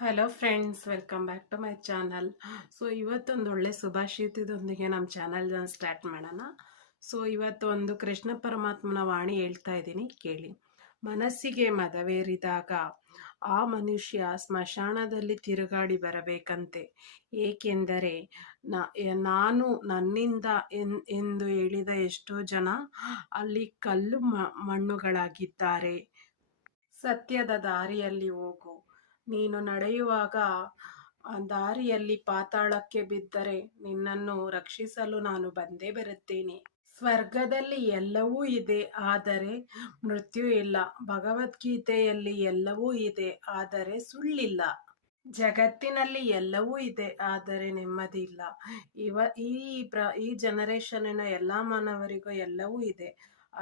Hello friends, welcome back to my channel. So ಇವತ್ತೊಂದು ಒಳ್ಳೆ ಶುಭಾಶಯದೊಂದಿಗೆ ನಮ್ಮ ಚಾನಲ್ನ ಸ್ಟಾರ್ಟ್ ಮಾಡೋಣ. ಸೊ ಇವತ್ತು ಒಂದು ಕೃಷ್ಣ ಪರಮಾತ್ಮನ ವಾಣಿ ಹೇಳ್ತಾ ಇದ್ದೀನಿ, ಕೇಳಿ. ಮನಸ್ಸಿಗೆ ಮದವೇರಿದಾಗ ಆ ಮನುಷ್ಯ ಸ್ಮಶಾನದಲ್ಲಿ ತಿರುಗಾಡಿ ಬರಬೇಕಂತೆ. ಏಕೆಂದರೆ ನಾನು ನನ್ನಿಂದ ಎಂದು ಹೇಳಿದ ಎಷ್ಟೋ ಜನ ಅಲ್ಲಿ ಕಲ್ಲು ಮಣ್ಣುಗಳಾಗಿದ್ದಾರೆ. ಸತ್ಯದ ದಾರಿಯಲ್ಲಿ ಹೋಗು. ನೀನು ನಡೆಯುವಾಗ ಆ ದಾರಿಯಲ್ಲಿ ಪಾತಾಳಕ್ಕೆ ಬಿದ್ದರೆ ನಿನ್ನನ್ನು ರಕ್ಷಿಸಲು ನಾನು ಬಂದೇ ಬರುತ್ತೇನೆ. ಸ್ವರ್ಗದಲ್ಲಿ ಎಲ್ಲವೂ ಇದೆ, ಆದರೆ ಮೃತ್ಯು ಇಲ್ಲ. ಭಗವದ್ಗೀತೆಯಲ್ಲಿ ಎಲ್ಲವೂ ಇದೆ, ಆದರೆ ಸುಳ್ಳಿಲ್ಲ. ಜಗತ್ತಿನಲ್ಲಿ ಎಲ್ಲವೂ ಇದೆ, ಆದರೆ ನೆಮ್ಮದಿ ಇಲ್ಲ. ಈ ಜನರೇಷನ್ನಿನ ಎಲ್ಲ ಮಾನವರಿಗೂ ಎಲ್ಲವೂ ಇದೆ,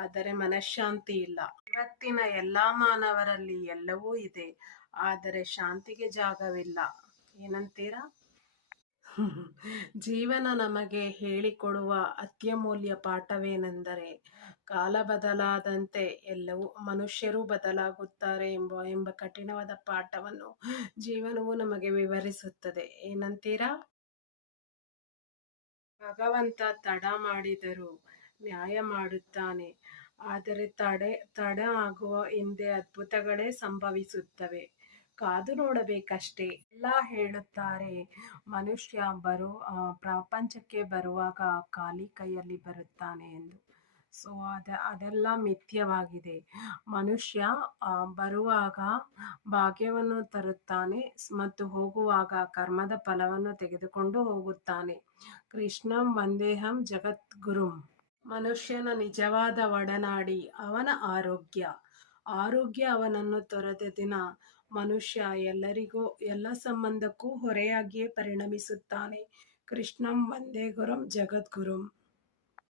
ಆದರೆ ಮನಃಶಾಂತಿ ಇಲ್ಲ. ಇವತ್ತಿನ ಎಲ್ಲ ಮಾನವರಲ್ಲಿ ಎಲ್ಲವೂ ಇದೆ, ಆದರೆ ಶಾಂತಿಗೆ ಜಾಗವಿಲ್ಲ. ಏನಂತೀರಾ? ಜೀವನ ನಮಗೆ ಹೇಳಿಕೊಡುವ ಅತ್ಯಮೂಲ್ಯ ಪಾಠವೇನೆಂದರೆ, ಕಾಲ ಬದಲಾದಂತೆ ಎಲ್ಲವೂ ಮನುಷ್ಯರು ಬದಲಾಗುತ್ತಾರೆ ಎಂಬ ಕಠಿಣವಾದ ಪಾಠವನ್ನು ಜೀವನವು ನಮಗೆ ವಿವರಿಸುತ್ತದೆ. ಏನಂತೀರಾ? ಭಗವಂತ ತಡ ಮಾಡಿದರೂ ನ್ಯಾಯ ಮಾಡುತ್ತಾನೆ, ಆದರೆ ತಡ ಆಗುವ ಹಿಂದೆ ಅದ್ಭುತಗಳೇ ಸಂಭವಿಸುತ್ತವೆ. ಕಾದು ನೋಡಬೇಕಷ್ಟೇ. ಎಲ್ಲ ಹೇಳುತ್ತಾರೆ, ಮನುಷ್ಯ ಪ್ರಪಂಚಕ್ಕೆ ಬರುವಾಗ ಖಾಲಿ ಕೈಯಲ್ಲಿ ಬರುತ್ತಾನೆ ಎಂದು. ಸೊ ಅದೆಲ್ಲ ಮಿಥ್ಯವಾಗಿದೆ. ಮನುಷ್ಯ ಬರುವಾಗ ಭಾಗ್ಯವನ್ನು ತರುತ್ತಾನೆ ಮತ್ತು ಹೋಗುವಾಗ ಕರ್ಮದ ಫಲವನ್ನು ತೆಗೆದುಕೊಂಡು ಹೋಗುತ್ತಾನೆ. ಕೃಷ್ಣಂ ವಂದೇಹಂ ಜಗದ್ಗುರುಂ. ಮನುಷ್ಯನ ನಿಜವಾದ ಒಡನಾಡಿ ಅವನ ಆರೋಗ್ಯ ಅವನನ್ನು ತೊರೆದ ದಿನ ಮನುಷ್ಯ ಎಲ್ಲ ಸಂಬಂಧಕ್ಕೂ ಹೊರೆಯಾಗಿಯೇ ಪರಿಣಮಿಸುತ್ತಾನೆ. ಕೃಷ್ಣಂ ವಂದೇ ಗುರುಂ ಜಗದ್ಗುರುಂ.